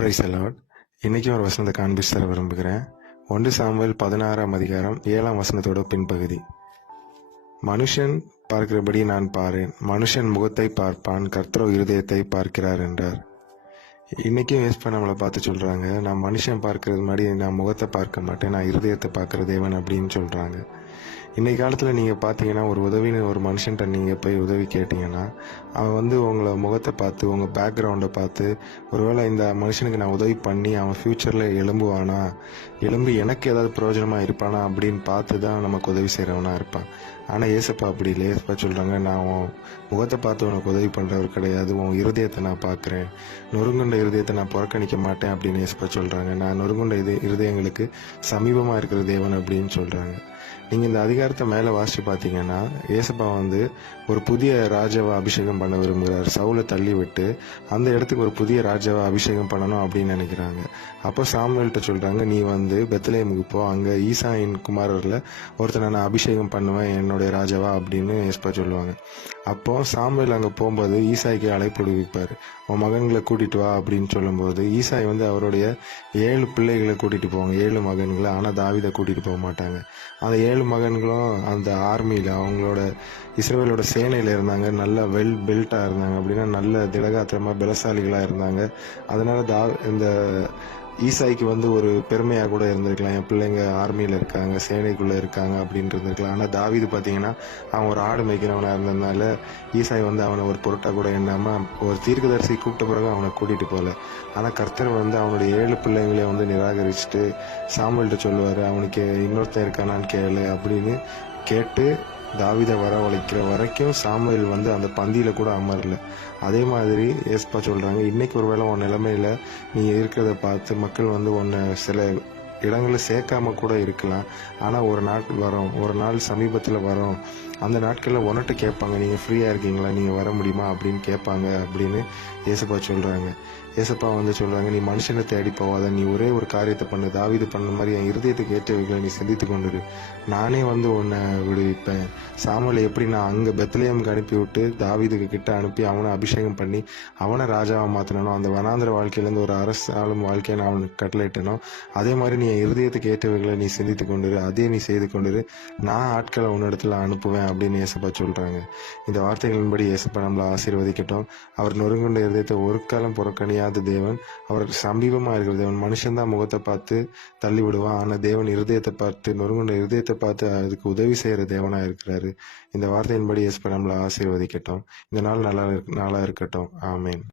Praise the Lord. இன்றைக்கும் ஒரு வசனத்தை காண்பிச்சு தர விரும்புகிறேன். 1 சாமுவேல் 16ஆம் அதிகாரம் 7ஆம் வசனத்தோட பின்பகுதி. மனுஷன் பார்க்கிறபடி நான் பாரேன், மனுஷன் முகத்தை பார்ப்பான், கர்த்தரோ இருதயத்தை பார்க்கிறார் என்றார். இன்றைக்கும் ஏசப்பா நம்மளை பார்த்து சொல்கிறாங்க, நான் மனுஷன் பார்க்கறது மாதிரி நான் முகத்தை பார்க்க மாட்டேன், நான் இருதயத்தை பார்க்குற தேவன் அப்படின்னு சொல்கிறாங்க. இன்றைக்கு காலத்தில் நீங்கள் பார்த்தீங்கன்னா, ஒரு உதவின்னு ஒரு மனுஷன்கிட்ட நீங்கள் போய் உதவி கேட்டிங்கன்னா, அவன் உங்களை முகத்தை பார்த்து, உங்கள் பேக்ரவுண்டை பார்த்து, ஒருவேளை இந்த மனுஷனுக்கு நான் உதவி பண்ணி அவன் ஃப்யூச்சரில் எழும்பி எனக்கு ஏதாவது பிரயோஜனமாக இருப்பானா அப்படின்னு பார்த்து தான் நமக்கு உதவி செய்கிறவனா இருப்பான். ஆனால் ஏசப்பா அப்படி இல்லை. ஏசப்பா சொல்கிறாங்க, நான் உன் முகத்தை பார்த்து உனக்கு உதவி பண்ணுறவர் கிடையாது, உன் இருதயத்தை நான் பார்க்குறேன், நொறுங்குண்ட இருதயத்தை நான் புறக்கணிக்க மாட்டேன் அப்படின்னு ஏசப்பா சொல்கிறாங்க. நான் நொறுங்குண்ட இருதயங்களுக்கு சமீபமாக இருக்கிற தேவன் அப்படின்னு சொல்கிறாங்க. நீங்கள் இந்த அதிகாரத்தை மேலே வாசித்து பார்த்தீங்கன்னா, ஏசப்பா ஒரு புதிய ராஜாவை அபிஷேகம் பண்ண விரும்புகிறார். சவுலை தள்ளி விட்டு அந்த இடத்துக்கு ஒரு புதிய ராஜாவை அபிஷேகம் பண்ணணும் அப்படின்னு நினைக்கிறாங்க. அப்போ சாமுவேல்கிட்ட சொல்கிறாங்க, நீ பெத்லெஹேமுக்கு போ, அங்கே ஈசாயின் குமாரரில் ஒருத்தனை நான் அபிஷேகம் பண்ணுவேன் என்னுடைய ராஜாவா அப்படின்னு ஏசப்பா சொல்லுவாங்க. அப்போ சாமுவேல் அங்கே போகும்போது ஈசாய்க்கு அழைப்பு விடுவிப்பார். உன் மகன்களை கூட்டிகிட்டு வா அப்படின்னு சொல்லும்போது, ஈசாய் அவருடைய 7 பிள்ளைகளை கூட்டிகிட்டு போவாங்க, 7 மகன்களை. ஆனால் தாவீதை கூட்டிகிட்டு போக மாட்டாங்க. அந்த 7 மகன்களும் அந்த ஆர்மியில், அவங்களோட இஸ்ரவேலோட சேனையில் இருந்தாங்க. நல்ல வெல் பெல்ட்டாக இருந்தாங்க, அப்படின்னா நல்ல திடகாத்திரமாக பலசாலிகளாக இருந்தாங்க. அதனால இந்த ஈசாய்க்கு ஒரு பெருமையாக கூட இருந்திருக்கலாம், என் பிள்ளைங்க ஆர்மியில் இருக்காங்க, சேனைக்குள்ளே இருக்காங்க அப்படின்னு இருந்திருக்கலாம். ஆனால் தாவீது பார்த்தீங்கன்னா, அவன் ஒரு ஆடு மேய்க்கிறவனாக இருந்ததுனால ஈசாய் அவனை ஒரு பொருட்டாக கூட எண்ணாமல், ஒரு தீர்க்கதரிசி கூப்பிட்ட பிறகு அவனை கூட்டிகிட்டு போகல. ஆனால் கர்த்தர் அவனுடைய 7 பிள்ளைங்களையும் நிராகரிச்சுட்டு சாமுவேல்கிட்ட சொல்லுவார், அவனுக்கு இன்னொருத்தன் இருக்கானான்னு கேளு அப்படின்னு கேட்டு தாவீதை வரவழைக்கிற வரைக்கும் சாமுவேல் அந்த பந்தியில் கூட அமரல. அதே மாதிரி ஏசப்பா சொல்கிறாங்க, இன்னைக்கு ஒருவேளை உன் நிலைமையில் நீ இருக்கிறத பார்த்து மக்கள் உன்னை சில இடங்களில் சேர்க்காம கூட இருக்கலாம். ஆனால் ஒரு நாள் வரும், ஒரு நாள் சமீபத்தில் வரும், அந்த நாட்களில் உன்கிட்ட கேட்பாங்க, நீங்கள் ஃப்ரீயாக இருக்கீங்களா, நீங்கள் வர முடியுமா அப்படின்னு கேட்பாங்க அப்படின்னு ஏசப்பா சொல்கிறாங்க. ஏசப்பா சொல்கிறாங்க, நீ மனுஷனை தேடி போவாத, நீ ஒரே ஒரு காரியத்தை பண்ணு, தாவீது பண்ண மாதிரி என் இருதயத்துக்கு ஏற்றவைகளை நீ சிந்தித்து கொண்டுரு, நானே உன்னை விடுவிப்பேன். சாமுவேலை எப்படி நான் அங்கே பெத்லெஹேமுக்கு அனுப்பி விட்டு தாவீதுக்கு கிட்ட அனுப்பி அவனை அபிஷேகம் பண்ணி அவனை ராஜாவாக மாற்றினோ, அந்த வனாந்திர வாழ்க்கையிலேருந்து ஒரு அரசாளும் வாழ்க்கையை நான் அவனுக்கு கட்டளையிட்டனோ, அதே மாதிரி நீ என் இருதயத்துக்கு ஏற்றவைகளை நீ சிந்தித்து கொண்டுரு, அதே நீ செய்து கொண்டுரு, நான் ஆட்களை உன்னிடத்துல அனுப்புவேன் அப்படின்னு ஏசப்பா சொல்கிறாங்க. இந்த வார்த்தைகளின்படி ஏசப்பா நம்மளை ஆசீர்வதிக்கட்டும். அவர் நொறுங்குண்ட இருதயத்தை ஒரு காலம் புறக்கணியாத தேவன், அவர் சமீபமாக இருக்கிற தேவன். மனுஷன்தான் முகத்தை பார்த்து தள்ளி விடுவான், ஆனால் தேவன் இருதயத்தை பார்த்து, நொறுங்குண்ட இருதயத்தை பார்த்து அதுக்கு உதவி செய்கிற தேவனாக இருக்கிறாரு. இந்த வார்த்தையின்படி ஏசப்பா நம்மளை ஆசீர்வதிக்கட்டும். இந்த நாள் நல்லா இருக்கட்டும். ஆமேன்.